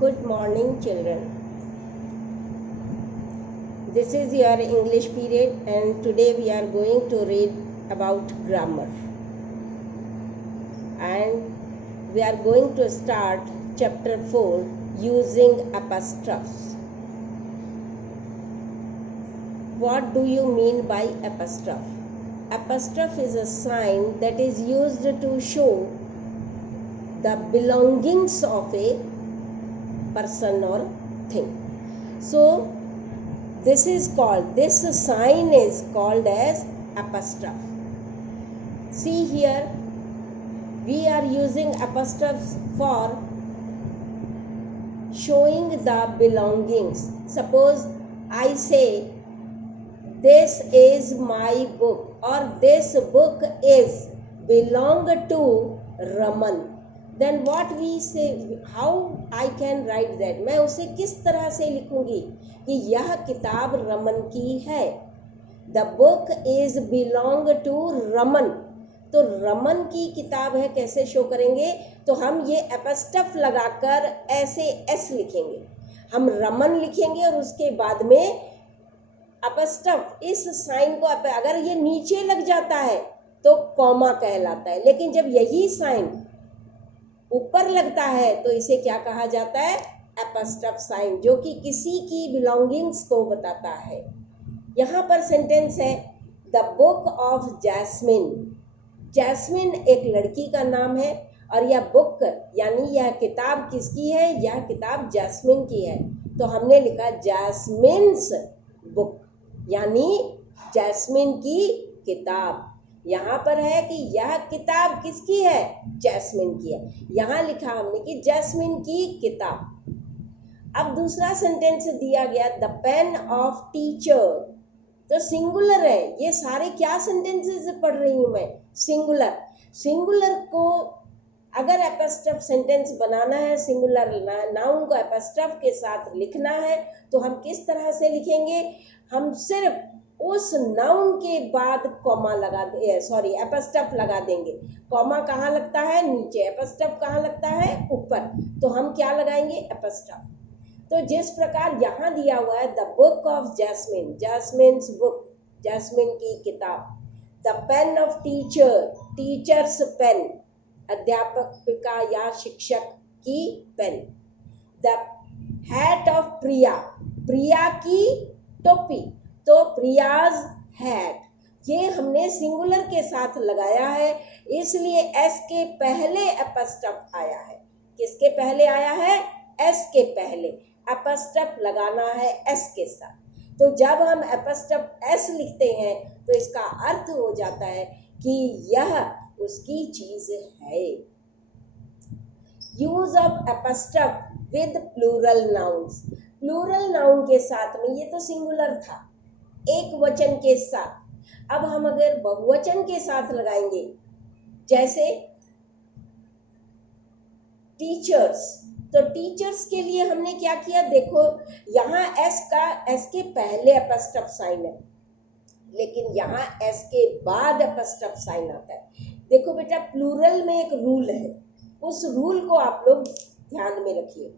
Good morning, children. This is your English period, and today we are going to read about grammar. And we are going to start chapter 4 using apostrophes. What do you mean by apostrophe? Apostrophe is a sign that is used to show the belongings of a person or thing. So this sign is called as apostrophe. See here, we are using apostrophes for showing the belongings. Suppose I say, this is my book, or this book is belong to Raman. Then what we say, how I can write that? मैं उसे किस तरह से लिखूंगी कि यह किताब रमन की है. The book is belong to Raman. तो रमन की किताब है, कैसे शो करेंगे? तो हम ये एपस्टफ लगाकर ऐसे एस लिखेंगे. हम रमन लिखेंगे और उसके बाद में अपस्टफ, इस साइन को अगर ये नीचे लग जाता है तो कॉमा कहलाता है, लेकिन जब यही साइन ऊपर लगता है तो इसे क्या कहा जाता है? अपस्टफ साइन, जो कि किसी की बिलोंगिंग्स को बताता है. यहाँ पर सेंटेंस है, the book of Jasmine. Jasmine एक लड़की का नाम है और यह बुक यानी यह किताब किसकी है? यह किताब जैस्मिन की है. तो हमने लिखा जैस्मिन्स बुक, यानी जैस्मिन की किताब. यहाँ पर है कि यह किताब किसकी है? जैस्मिन की है. यहाँ लिखा हमने कि जैस्मिन की किताब. अब दूसरा सेंटेंस दिया गया, द पेन ऑफ टीचर. तो सिंगुलर है. ये सारे क्या सेंटेंसेस पढ़ रही हूँ मैं? सिंगुलर. सिंगुलर को अगर एपस्ट्रफ सेंटेंस बनाना है, सिंगुलर नाउन को एपस्ट्रफ के साथ लिखना है, तो हम किस तरह से लिखेंगे? हम सिर्फ उस नाउन के बाद कॉमा लगा एपस्ट्रफ लगा देंगे. कॉमा कहाँ लगता है? नीचे. एपस्ट्रफ कहाँ लगता है? ऊपर. तो हम क्या लगाएंगे? एपस्ट्रफ. तो जिस प्रकार यहाँ दिया हुआ है, the book of Jasmine, Jasmine's book, Jasmine की किताब. The pen of teacher, teacher's pen, अध्यापिका या शिक्षक की pen. The hat of Priya, Priya की टोपी, तो प्रियाज हैट. ये हमने सिंगुलर के साथ लगाया है, इसलिए एस के पहले अपस्ट्रफ आया है. किसके पहले आया है? एस के पहले. अपस्ट्रफ लगाना है एस के साथ. तो जब हम अपस्ट्रफ एस लिखते हैं तो इसका अर्थ हो जाता है कि यह उसकी चीज है. Use of apostrophe with plural nouns. Plural noun के साथ में, ये तो सिंगुलर था, एक वचन के साथ. अब हम अगर बहुवचन के साथ लगाएंगे, जैसे टीचर्स, तो टीचर्स के लिए हमने क्या किया? देखो यहाँ एस के पहले अपस्ट्रफ साइन है, लेकिन यहाँ एस के बाद अपस्ट्रफ साइन आता है. देखो बेटा, प्लूरल में एक रूल है, उस रूल को आप लोग ध्यान में रखिए.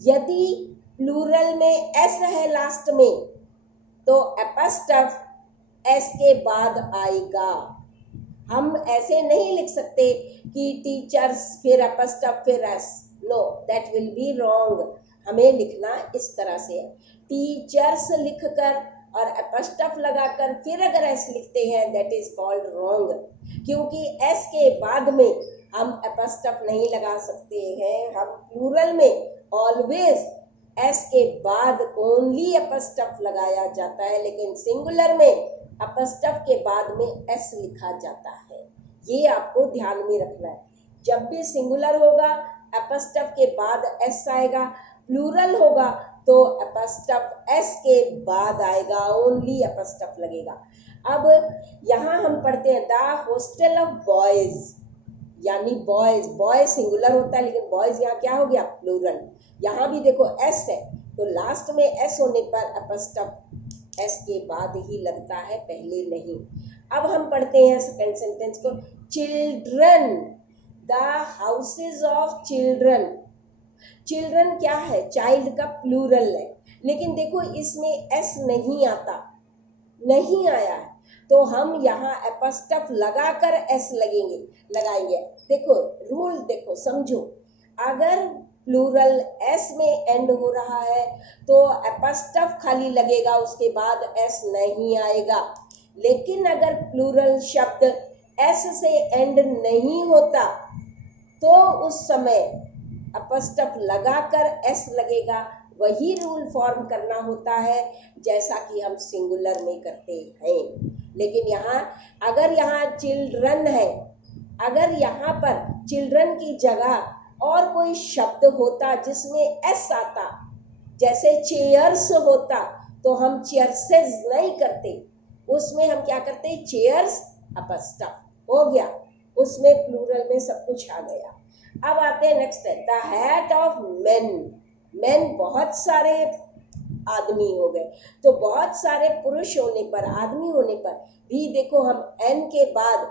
यदि प्लूरल में एस है लास्ट में, तो अपस्ट्रफ एस के बाद आएगा. हम ऐसे नहीं लिख सकते कि टीचर्स फिर अपस्ट्रफ फिर S. No, that will be wrong. हमें लिखना इस तरह से है, टीचर्स लिखकर और अपस्ट्रफ लगाकर फिर अगर एस लिखते हैं, दैट इज कॉल्ड रॉन्ग. क्योंकि एस के बाद में हम अपस्ट्रफ नहीं लगा सकते हैं. हम प्लूरल में ऑलवेज एस के बाद ओनली अपस्ट्रफ लगाया जाता है, लेकिन सिंगुलर में अपस्ट्रफ के बाद में एस लिखा जाता है. ये आपको ध्यान में रखना है. जब भी सिंगुलर होगा अपस्ट्रफ के बाद एस आएगा, प्लूरल होगा तो अपस्ट्रफ एस के बाद आएगा, ओनली अपस्ट्रफ लगेगा. अब यहाँ हम पढ़ते हैं, द हॉस्टल ऑफ बॉयज, यानी बॉयज, बॉय सिंगुलर होता है, लेकिन बॉयज यहाँ क्या हो गया? प्लूरल. यहाँ भी देखो एस है, तो लास्ट में एस होने पर अपस्ट्रफ एस के बाद ही लगता है, पहले नहीं. अब हम पढ़ते हैं सेकंड सेंटेंस को, children, the houses of children. Children क्या है, चाइल्ड का प्लूरल है, लेकिन देखो इसमें एस नहीं आता, नहीं आया है, तो हम यहाँ एपस्टफ लगाकर एस लगाएंगे। देखो रूल देखो समझो, अगर प्लूरल एस में एंड हो रहा है तो एपस्टफ खाली लगेगा, उसके बाद एस नहीं आएगा। लेकिन अगर प्लूरल शब्द एस से एंड नहीं होता तो उस समय अपस्टफ लगाकर एस लगेगा। वही रूल फॉर्म करना होता है जैसा कि हम सिंगुलर में करते हैं। लेकिन यहाँ अगर यहाँ चिल्ड्रन है, अगर यहाँ पर चिल्ड्रन की जगह और कोई शब्द होता जिसमें एस आता, जैसे चेयर्स होता, तो हम चेयर्सेस नहीं करते, उसमें हम क्या करते, चेयर्स अपस्टफ हो गया, उसमें प्लूरल में सब कुछ आ गया। अब आते हैं नेक्स्ट है the hat of main. Main बहुत सारे आदमी हो गए, तो बहुत सारे पुरुष होने पर, आदमी होने पर भी देखो हम एन के बाद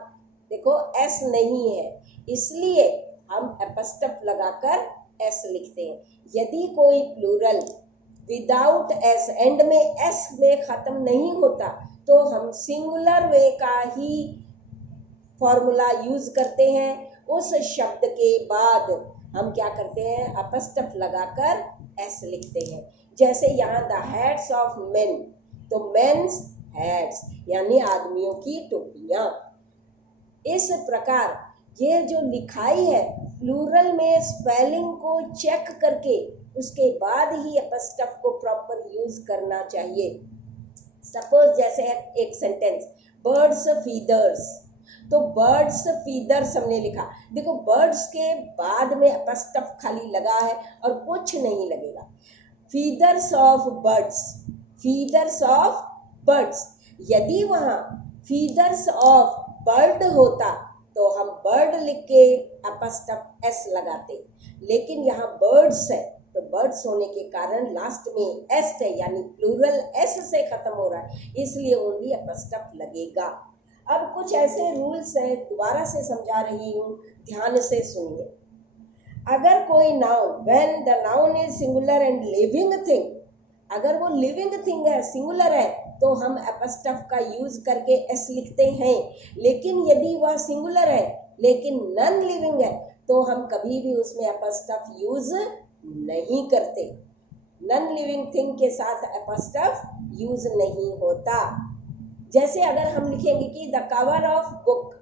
देखो एस नहीं है, इसलिए हम एपस्टफ लगाकर एस लिखते हैं। यदि कोई प्लूरल विदाउट एस, एंड में एस में खत्म नहीं होता, तो हम सिंगुलर वे का ही फॉर्मूला यूज करते हैं। उस शब्द के बाद हम क्या करते हैं, अपस्टफ लगाकर एस लिखते हैं। जैसे यहाँ द हेड्स ऑफ मेन, तो मेन्स हेड्स यानी आदमियों की टोपियां। इस प्रकार ये जो लिखाई है प्लूरल में स्पेलिंग को चेक करके उसके बाद ही अपस्टफ को प्रॉपर यूज करना चाहिए। सपोज जैसे एक सेंटेंस बर्ड्स फीदर्स, तो बर्ड्स फीदर्स हमने लिखा, देखो बर्ड्स के बाद में अपस्टफ खाली लगा है और कुछ नहीं लगेगा। Feathers of birds, feathers of birds, यदि वहां फीदर्स ऑफ बर्ड होता तो हम बर्ड लिख के अपस्टफ एस लगाते, लेकिन यहाँ बर्ड्स है तो बर्ड्स होने के कारण लास्ट में एस है, यानी प्लूरल एस से खत्म हो रहा है, इसलिए ओनली अपस्टफ लगेगा। अब कुछ ऐसे रूल्स हैं, दोबारा से समझा रही हूँ, ध्यान से सुनिए। अगर कोई noun, when the noun is singular and living thing, अगर वो लिविंग थिंग है, सिंगुलर है, तो हम अपस्टफ का यूज करके एस लिखते हैं। लेकिन यदि वह सिंगुलर है लेकिन नॉन लिविंग है तो हम कभी भी उसमें अपस्टफ यूज नहीं करते। नॉन लिविंग थिंग के साथ अपस्टफ यूज नहीं होता। जैसे अगर हम लिखेंगे कि the cover of book,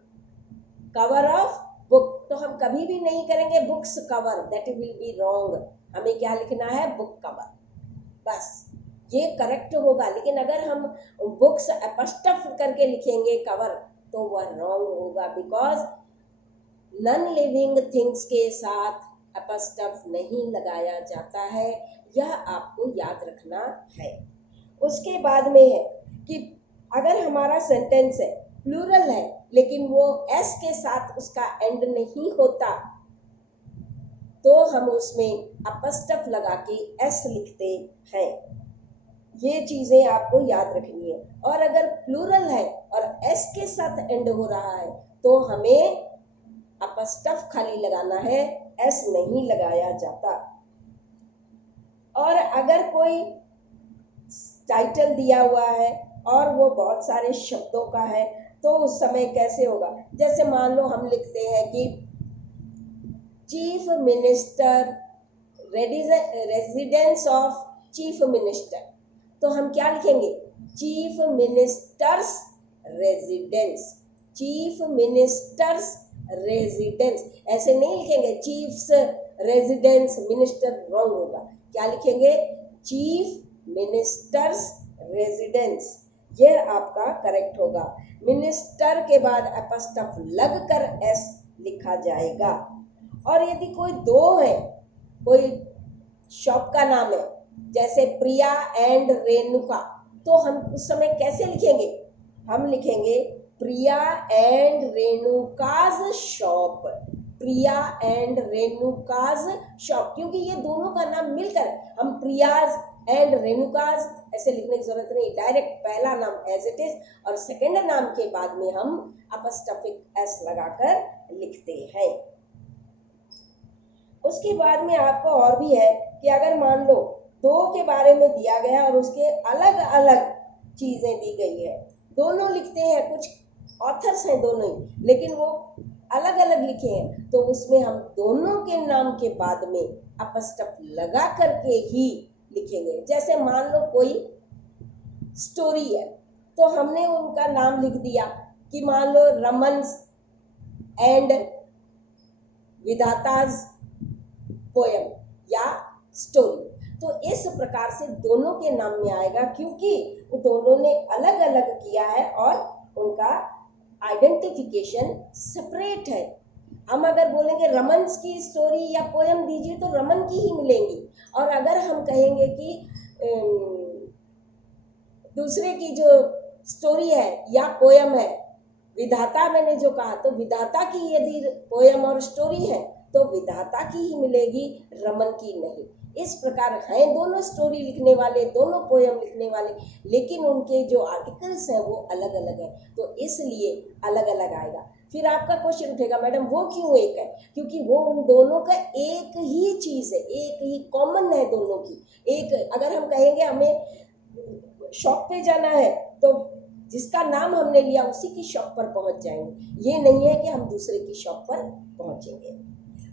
cover of book, तो हम कभी भी नहीं करेंगे books cover, that will be wrong. हमें क्या लिखना है, बुक कवर, बस ये करेक्ट होगा। लेकिन अगर हम बुक्स अपस्टफ करके लिखेंगे कवर तो वह रॉन्ग होगा, बिकॉज नॉन लिविंग थिंग्स के साथ अपस्टफ नहीं लगाया जाता है, यह आपको याद रखना है। उसके बाद में है कि अगर हमारा सेंटेंस है, प्लूरल है, लेकिन वो एस के साथ उसका एंड नहीं होता, तो हम उसमें अपस्टफ लगा के एस लिखते हैं। ये चीजें आपको याद रखनी है। और अगर प्लूरल है और एस के साथ एंड हो रहा है तो हमें अपस्टफ खाली लगाना है, एस नहीं लगाया जाता। और अगर कोई टाइटल दिया हुआ है और वो बहुत सारे शब्दों का है तो उस समय कैसे होगा, जैसे मान लो हम लिखते हैं कि chief minister, residence of chief minister, तो हम क्या लिखेंगे, chief ministers residence, chief ministers residence, ऐसे नहीं लिखेंगे चीफ्स रेजिडेंस मिनिस्टर, रॉन्ग होगा। क्या लिखेंगे, चीफ मिनिस्टर्स रेजिडेंस, ये आपका करेक्ट होगा। मिनिस्टर के बाद अपस्टफ लगकर एस लिखा जाएगा। और यदि कोई दो है, कोई शॉप का नाम है जैसे प्रिया एंड रेणुका, तो हम उस समय कैसे लिखेंगे, हम लिखेंगे Priya and Renuka's shop, Priya and Renuka's shop, क्योंकि ये दोनों का नाम मिलकर, हम प्रियाज एंड रेणुकाज ऐसे लिखने की जरूरत नहीं, डायरेक्ट पहला नाम एज इट इज और सेकंड नाम के बाद में हम अपस्टफिक एस लगाकर लिखते हैं। उसके बाद में आपको और भी है कि अगर मान लो दो के बारे में दिया गया और उसके अलग अलग चीजें दी गई है, दोनों लिखते हैं, कुछ ऑथर्स हैं दोनों ही, लेकिन वो अलग अलग लिखे हैं, तो उसमें हम दोनों के नाम के बाद में अपस्टफ लगा करके ही लिखेंगे। जैसे मान लो कोई स्टोरी है, तो हमने उनका नाम लिख दिया कि मान लो रमन्स एंड विधाताज पोयम या स्टोरी, तो इस प्रकार से दोनों के नाम में आएगा, क्योंकि वो दोनों ने अलग अलग किया है और उनका आइडेंटिफिकेशन सेपरेट है। हम अगर बोलेंगे रमन्स की स्टोरी या पोयम दीजिए तो रमन की ही मिलेंगी, और अगर हम कहेंगे कि दूसरे की जो स्टोरी है या पोयम है, विधाता मैंने जो कहा, तो विधाता की यदि पोयम और स्टोरी है तो विधाता की ही मिलेगी, रमन की नहीं। इस प्रकार हैं दोनों स्टोरी लिखने वाले, दोनों पोयम लिखने वाले, लेकिन उनके जो आर्टिकल्स हैं वो अलग अलग हैं, तो इसलिए अलग अलग आएगा। फिर आपका क्वेश्चन उठेगा, मैडम वो क्यों एक है? क्योंकि वो उन दोनों का एक ही चीज है, एक ही कॉमन है दोनों की। एक अगर हम कहेंगे हमें शॉप पे जाना है, तो जिसका नाम हमने लिया उसी की शॉप पर पहुंच जाएंगे, ये नहीं है कि हम दूसरे की शॉप पर पहुंचेंगे।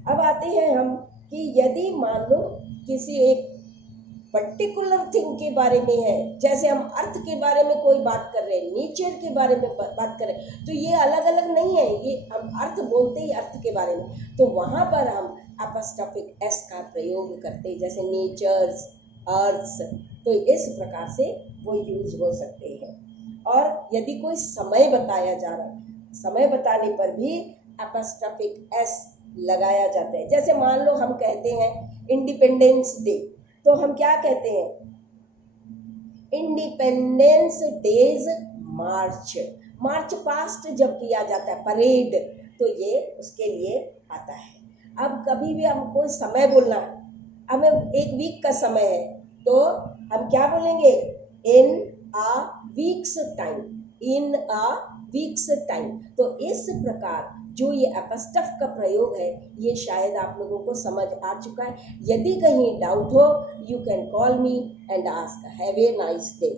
अब आते हैं हम कि यदि मान लो किसी एक पर्टिकुलर थिंग के बारे में है, जैसे हम अर्थ के बारे में कोई बात कर रहे हैं, नेचर के बारे में बात कर रहे हैं, तो ये अलग अलग नहीं है, ये हम अर्थ बोलते ही अर्थ के बारे में, तो वहां पर हम अपस्ट्रॉफिक एस का प्रयोग करते हैं, जैसे नेचर्स, अर्थ्स, तो इस प्रकार से वो यूज हो सकते हैं। और यदि कोई समय बताया जा रहा है, समय बताने पर भी अपस्ट्रॉफिक एस लगाया जाता है। जैसे मान लो हम कहते हैं इंडिपेंडेंस डे, तो हम क्या कहते हैं? इंडिपेंडेंस डेज मार्च, मार्च पास्ट जब किया जाता है, परेड, तो ये उसके लिए आता है। अब कभी भी हम कोई समय बोलना है, हमें एक वीक का समय है, तो हम क्या बोलेंगे? इन अ वीक्स टाइम, इन अ वीक्स टाइम। तो इस प्रकार जो ये अपस्टफ का प्रयोग है, ये शायद आप लोगों को समझ आ चुका है। यदि कहीं डाउट हो, you can call me and ask. Have a nice day.